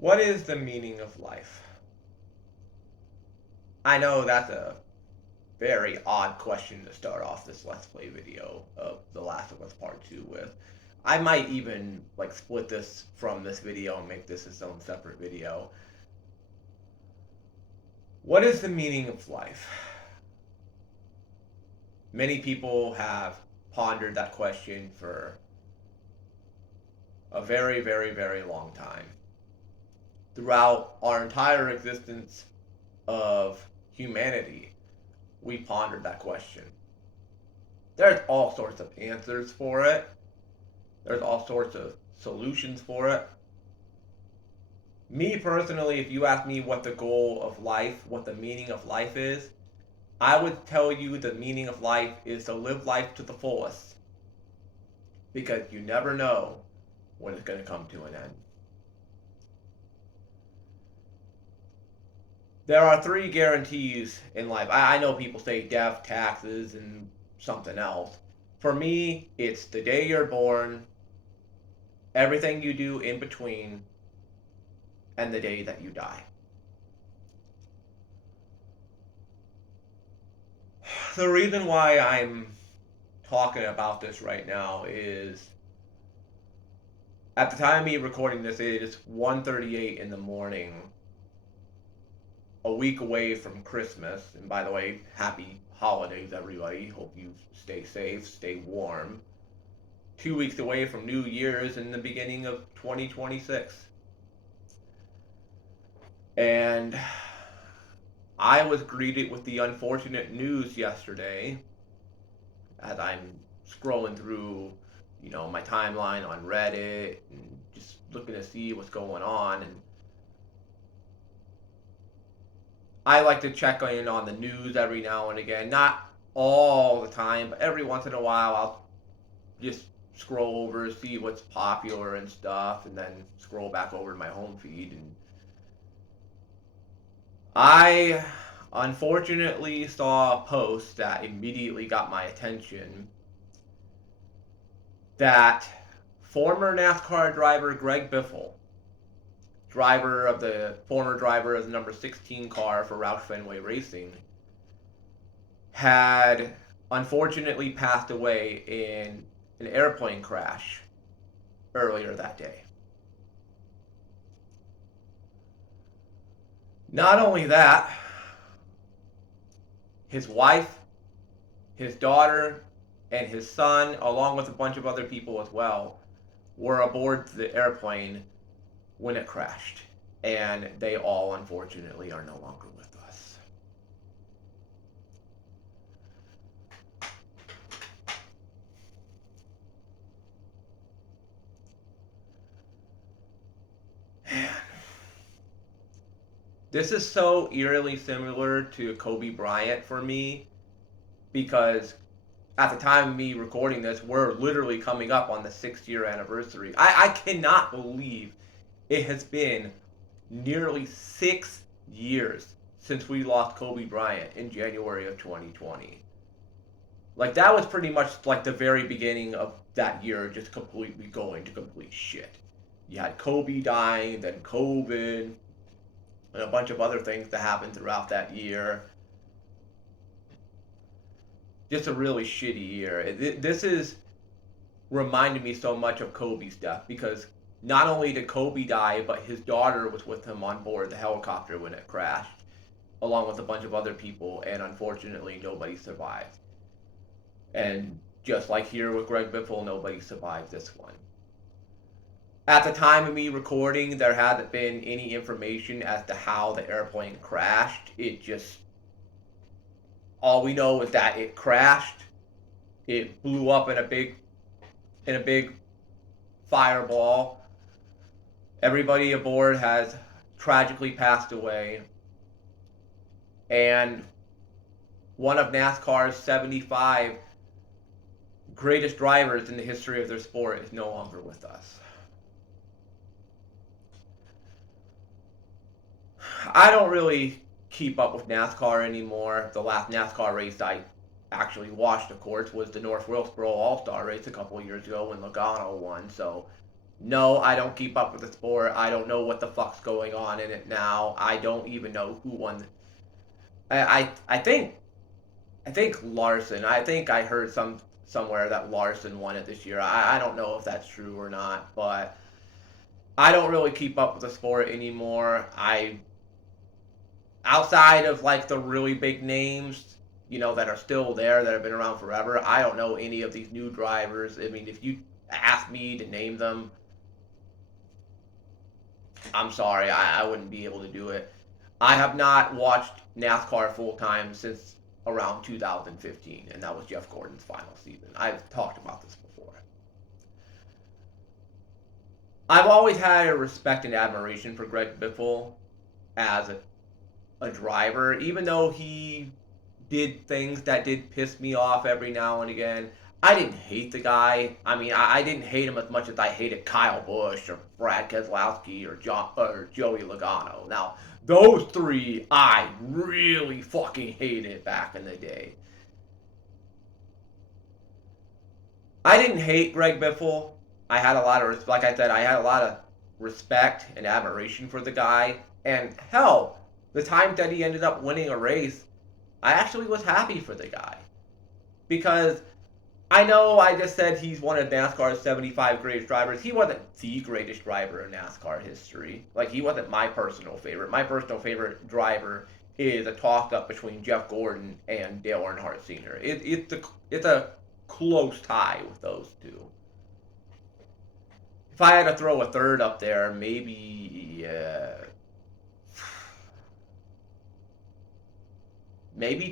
What is the meaning of life? I know that's a very odd question to start off this Let's Play video of The Last of Us Part 2 with. I might even split this from this video and make this its own separate video. What is the meaning of life? Many people have pondered that question for a very, very, very long time. Throughout our entire existence of humanity, we pondered that question. There's all sorts of answers for it. There's all sorts of solutions for it. Me personally, if you ask me what the goal of life, what the meaning of life is, I would tell you the meaning of life is to live life to the fullest. Because you never know when it's going to come to an end. There are three guarantees in life. I know people say death, taxes, and something else. For me, it's the day you're born, everything you do in between, and the day that you die. The reason why I'm talking about this right now is at the time of me recording this, it is 1:38 in the morning, a week away from Christmas. And by the way, happy holidays, everybody. Hope you stay safe, stay warm. 2 weeks away from New Year's and the beginning of 2026. And I was greeted with the unfortunate news yesterday as I'm scrolling through, my timeline on Reddit and just looking to see what's going on. And I like to check in on the news every now and again. Not all the time, but every once in a while I'll just scroll over, see what's popular and stuff, and then scroll back over to my home feed. And I unfortunately saw a post that immediately got my attention that former NASCAR driver Greg Biffle, former driver of the number 16 car for Roush Fenway Racing, had unfortunately passed away in an airplane crash earlier that day. Not only that, his wife, his daughter, and his son, along with a bunch of other people as well, were aboard the airplane when it crashed. And they all, unfortunately, are no longer with us. Man. This is so eerily similar to Kobe Bryant for me because at the time of me recording this, we're literally coming up on the 6-year anniversary. I cannot believe it has been nearly 6 years since we lost Kobe Bryant in January of 2020. That was pretty much like the very beginning of that year just completely going to complete shit. You had Kobe dying, then COVID, and a bunch of other things that happened throughout that year. Just a really shitty year. This is reminding me so much of Kobe's death because not only did Kobe die, but his daughter was with him on board the helicopter when it crashed, along with a bunch of other people, and unfortunately nobody survived. And just like here with Greg Biffle, nobody survived this one. At the time of me recording, there hasn't been any information as to how the airplane crashed. All we know is that it crashed. It blew up in a big fireball. Everybody aboard has tragically passed away. And one of NASCAR's 75 greatest drivers in the history of their sport is no longer with us. I don't really keep up with NASCAR anymore. The last NASCAR race I actually watched, of course, was the North Wilkesboro All-Star race a couple of years ago when Logano won. So No, I don't keep up with the sport. I don't know what the fuck's going on in it now. I don't even know who won. I think Larson. I think I heard somewhere that Larson won it this year. I don't know if that's true or not, but I don't really keep up with the sport anymore. I outside of like the really big names, that are still there that have been around forever. I don't know any of these new drivers. I mean, if you ask me to name them, I'm sorry, I wouldn't be able to do it. I have not watched NASCAR full time since around 2015, and that was Jeff Gordon's final season. I've talked about this before. I've always had a respect and admiration for Greg Biffle as a driver, even though he did things that did piss me off every now and again. I didn't hate the guy. I mean, I didn't hate him as much as I hated Kyle Busch or Brad Keselowski or Joey Logano. Now, those three I really fucking hated back in the day. I didn't hate Greg Biffle. I had a lot of, like I said, I had a lot of respect and admiration for the guy. And hell, the time that he ended up winning a race, I actually was happy for the guy. Because I know I just said he's one of NASCAR's 75 greatest drivers. He wasn't the greatest driver in NASCAR history. Like, he wasn't my personal favorite. My personal favorite driver is a toss-up between Jeff Gordon and Dale Earnhardt Sr. It's a close tie with those two. If I had to throw a third up there, maybe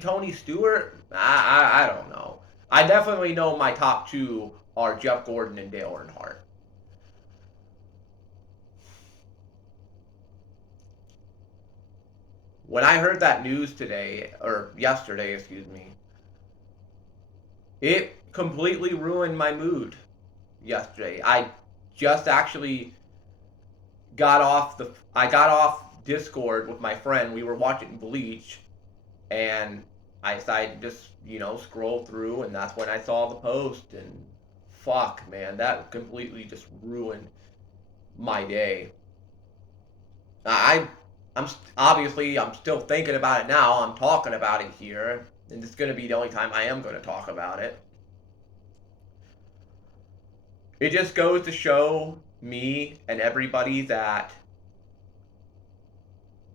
Tony Stewart. I don't know. I definitely know my top two are Jeff Gordon and Dale Earnhardt. When I heard that news today, or yesterday, excuse me, it completely ruined my mood yesterday. I just actually I got off Discord with my friend. We were watching Bleach, and I decided to just, scroll through, and that's when I saw the post, and fuck, man, that completely just ruined my day. I, I'm still thinking about it now. I'm talking about it here, and it's going to be the only time I am going to talk about it. It just goes to show me and everybody that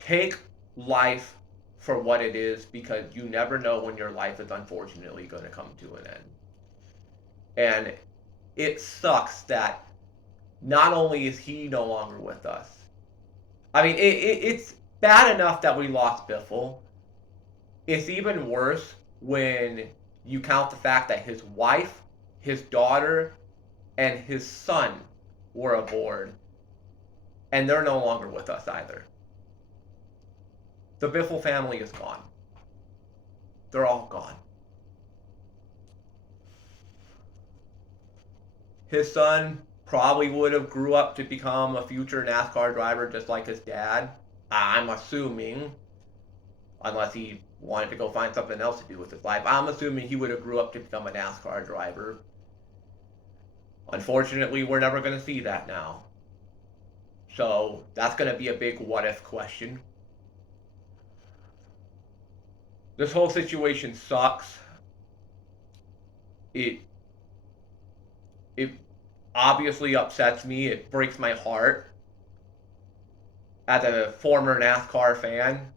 take life for what it is, because you never know when your life is unfortunately going to come to an end. And it sucks that not only is he no longer with us. I mean, it's bad enough that we lost Biffle. It's even worse when you count the fact that his wife, his daughter, and his son were aboard, and they're no longer with us either. The Biffle family is gone. They're all gone. His son probably would have grew up to become a future NASCAR driver just like his dad. I'm assuming, unless he wanted to go find something else to do with his life, I'm assuming he would have grew up to become a NASCAR driver. Unfortunately, we're never going to see that now. So that's going to be a big what if question. This whole situation sucks. It obviously upsets me. It breaks my heart as a former NASCAR fan.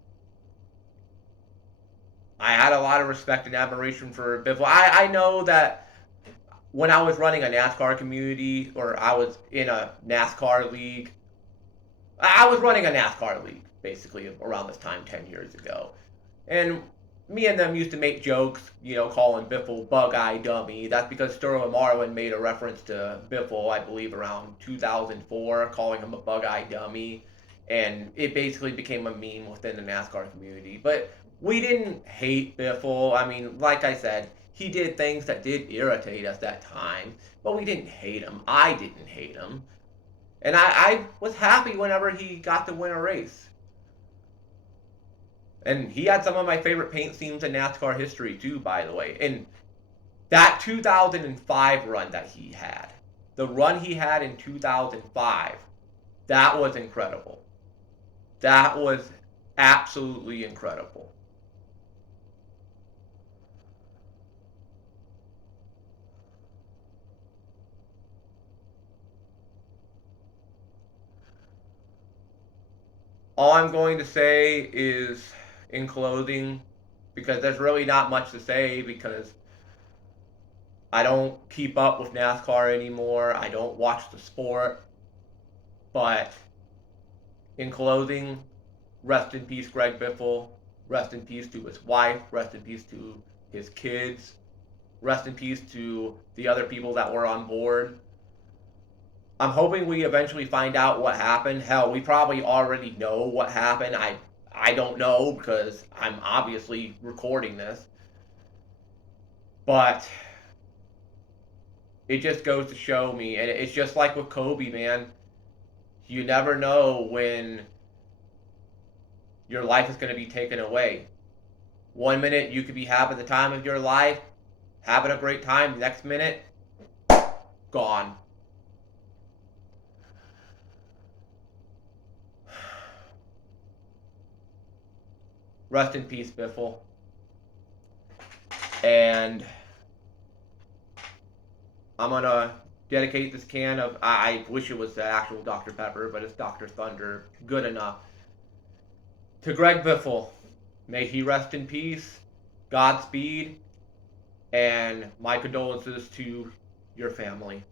I had a lot of respect and admiration for Biffle. I know that when I was running a NASCAR community, or I was in a NASCAR league, I was running a NASCAR league basically around this time 10 years ago. And me and them used to make jokes, calling Biffle Bug-Eye Dummy. That's because Sterling Marlin made a reference to Biffle, I believe, around 2004, calling him a Bug-Eye Dummy. And it basically became a meme within the NASCAR community. But we didn't hate Biffle. I mean, like I said, he did things that did irritate us that time, but we didn't hate him. I didn't hate him. And I was happy whenever he got to win a race. And he had some of my favorite paint schemes in NASCAR history too, by the way. And that 2005 run that he had, the run he had in 2005, that was incredible. That was absolutely incredible. All I'm going to say is, in closing, because there's really not much to say because I don't keep up with NASCAR anymore. I don't watch the sport. But in closing, rest in peace, Greg Biffle. Rest in peace to his wife. Rest in peace to his kids. Rest in peace to the other people that were on board. I'm hoping we eventually find out what happened. Hell, we probably already know what happened. I don't know because I'm obviously recording this. But it just goes to show me, and it's just like with Kobe, man. You never know when your life is going to be taken away. One minute you could be having the time of your life, having a great time. Next minute, gone. Rest in peace, Biffle. And I'm gonna dedicate this can of, I wish it was the actual Dr. Pepper, but it's Dr. Thunder. Good enough. To Greg Biffle, may he rest in peace. Godspeed. And my condolences to your family.